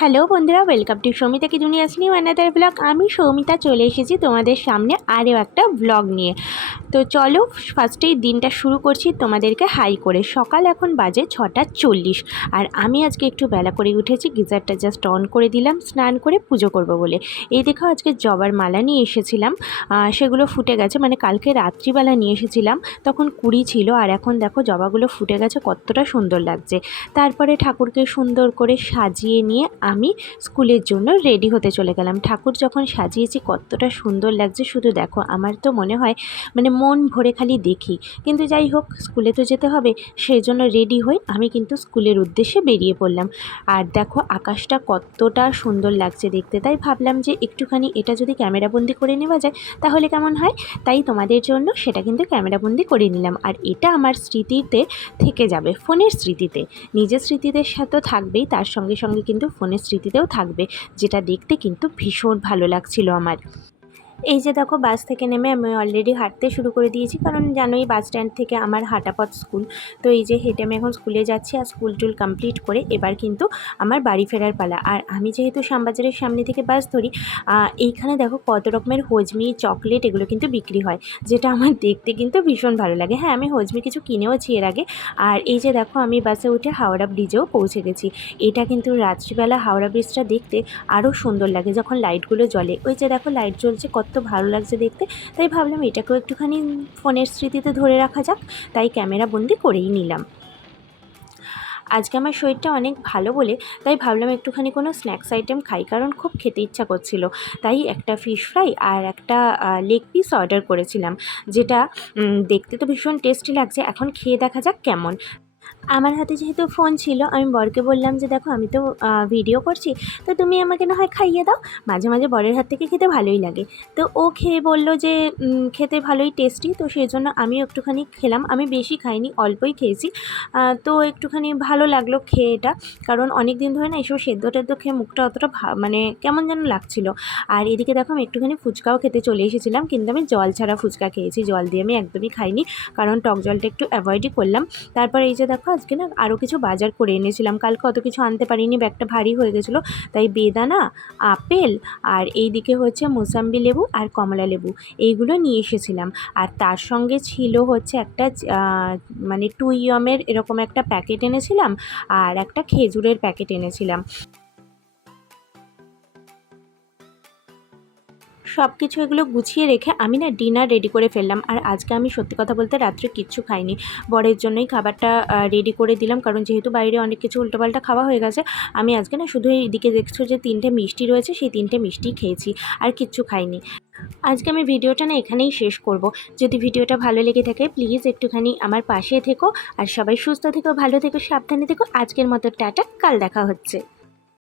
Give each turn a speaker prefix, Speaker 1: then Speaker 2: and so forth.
Speaker 1: Hello বন্ধুরা welcome to Soumita কি দুনিয়াস new another blog আমি সৌমিতা, চলে এসেছি তোমাদের সামনে আরও একটা ব্লগ নিয়ে। তো চলো ফার্স্টেই দিনটা শুরু করছি তোমাদেরকে হাই করে। সকাল এখন বাজে ছটা চল্লিশ। আর আমি আজকে একটু বেলা করে উঠেছি, গিজারটা জাস্ট অন করে দিলাম, স্নান করে পুজো করব বলে। এই দেখো, আজকে জবার মালা নিয়ে এসেছিলাম। সেগুলো ফুটে গেছে মানে কালকে রাত্রিবেলা নিয়ে এসেছিলাম। তখন কুড়ি ছিল, আর এখন দেখো জবাগুলো ফুটে গেছে, কতটা সুন্দর লাগছে। তারপরে ঠাকুরকে সুন্দর করে সাজিয়ে নিয়ে আমি স্কুলের জন্য রেডি হতে চলে গেলাম। ঠাকুর যখন সাজিয়েছি, কতটা সুন্দর লাগছে। শুধু দেখো, আমার তো মনে হয় মানে মন ভরে খালি দেখি। কিন্তু যাই হোক, স্কুলে তো যেতে হবে সেই জন্য রেডি হই আমি কিন্তু স্কুলের উদ্দেশ্যে বেরিয়ে পড়লাম। আর দেখো, আকাশটা কতটা সুন্দর লাগছে দেখতে। তাই ভাবলাম যে একটুখানি এটা যদি ক্যামেরাবন্দি করে নেওয়া যায়, তাহলে কেমন হয়? তাই তোমাদের জন্য সেটা কিন্তু ক্যামেরাবন্দি করে নিলাম। আর এটা আমার স্মৃতিতে থেকে যাবে, ফোনের স্মৃতিতে। নিজের স্মৃতিদের সাথে থাকবেই, তার সঙ্গে সঙ্গে কিন্তু ফোনের স্মৃতিতেও থাকবে যেটা দেখতে কিন্তু ভীষণ ভালো লাগছিল আমার। এই যে দেখো, বাস থেকে নেমে আমি অলরেডি হাঁটতে শুরু করে দিয়েছি, কারণ জানোই বাস স্ট্যান্ড থেকে আমার হাঁটাপথ স্কুল তো এই যে হেঁটে আমি এখন স্কুলে যাচ্ছি আর স্কুল টুল কমপ্লিট করে এবার কিন্তু আমার বাড়ি ফেরার পালা। আর আমি যেহেতু শ্যামবাজারের সামনে থেকে বাস ধরি এইখানে দেখো কত রকমের হজমি, চকলেট এগুলো কিন্তু বিক্রি হয়, যেটা আমার দেখতে কিন্তু ভীষণ ভালো লাগে। হ্যাঁ আমি হজমি কিছু কিনেওছি এর আগে, আর এই যে দেখো আমি বাসে উঠে হাওড়া ব্রিজেও পৌঁছে গেছি। এটা কিন্তু রাত্রিবেলা হাওড়া ব্রিজটা দেখতে আরও সুন্দর লাগে, যখন লাইটগুলো জ্বলে। ওই যে দেখো লাইট জ্বলছে, কত ভালো লাগছে দেখতে। তাই ভাবলাম এটাকেও একটুখানি ফোনের স্মৃতিতে ধরে রাখা যাক। তাই ক্যামেরা বন্দি করেই নিলাম। আজকে আমার শরীরটা অনেক ভালো বলে তাই ভাবলাম একটুখানি কোনো স্ন্যাক্স আইটেম খাই, কারণ খুব খেতে ইচ্ছা করছিল। তাই একটা ফিশ ফ্রাই আর একটা লেগ পিস অর্ডার করেছিলাম, যেটা দেখতে তো ভীষণ টেস্টি লাগছে। এখন খেয়ে দেখা যাক কেমন। আমার হাতে যেহেতু ফোন ছিল, আমি বরকে বললাম যে, দেখো, আমি তো ভিডিও করছি, তো তুমি আমাকে না হয় খাইয়ে দাও। মাঝে মাঝে বরের হাত থেকে খেতে ভালোই লাগে। তো ও খেয়ে বলল যে খেতে ভালোই টেস্টি তো সেই জন্য আমিও একটুখানি খেলাম। আমি বেশি খাইনি, অল্পই খেয়েছি। তো একটুখানি ভালো লাগল খেয়ে এটা কারণ অনেক দিন ধরে না এসব সেদ্ধ টেদ্ধ খেয়ে মুখটা অতটা মানে কেমন যেন লাগছিল। আর এদিকে দেখো, আমি একটুখানি ফুচকাও খেতে চলে এসেছিলাম, কিন্তু আমি জল ছাড়া ফুচকা খেয়েছি, জল দিয়ে আমি একদমই খাইনি, কারণ টক জলটা একটু অ্যাভয়েডই করলাম। তারপর এই যে দেখো আজকে না আরও কিছু বাজার করে এনেছিলাম। কালকে অত কিছু আনতে পারিনি, ব্যাগটা ভারী হয়ে গেছিল। তাই বেদানা, আপেল আর এই দিকে হচ্ছে মোসাম্বি লেবু আর কমলা লেবু এইগুলো নিয়ে এসেছিলাম। আর তার সঙ্গে ছিল হচ্ছে একটা মানে টু ইয়মের এরকম একটা প্যাকেট এনেছিলাম আর একটা খেজুরের প্যাকেট এনেছিলাম। সব কিছু এগুলো গুছিয়ে রেখে আমি না ডিনার রেডি করে ফেললাম। আর আজকে আমি সত্যি কথা বলতে রাত্রে কিচ্ছু খাইনি। বরের জন্যই খাবারটা রেডি করে দিলাম। কারণ যেহেতু বাইরে অনেক কিছু উল্টোপাল্টা খাওয়া হয়ে গেছে, আমি আজকে না শুধু এইদিকে দেখছ যে তিনটে মিষ্টি রয়েছে, সেই তিনটে মিষ্টি খেয়েছি। আর কিচ্ছু খাইনি। আজকে আমি ভিডিওটা না এখানেই শেষ করব। যদি ভিডিওটা ভালো লেগে থাকে, প্লিজ একটুখানি আমার পাশে থেকো। আর সবাই সুস্থ থেকো, ভালো থেকো, সাবধানে থেকো। আজকের মতো টাটা, কাল দেখা হচ্ছে।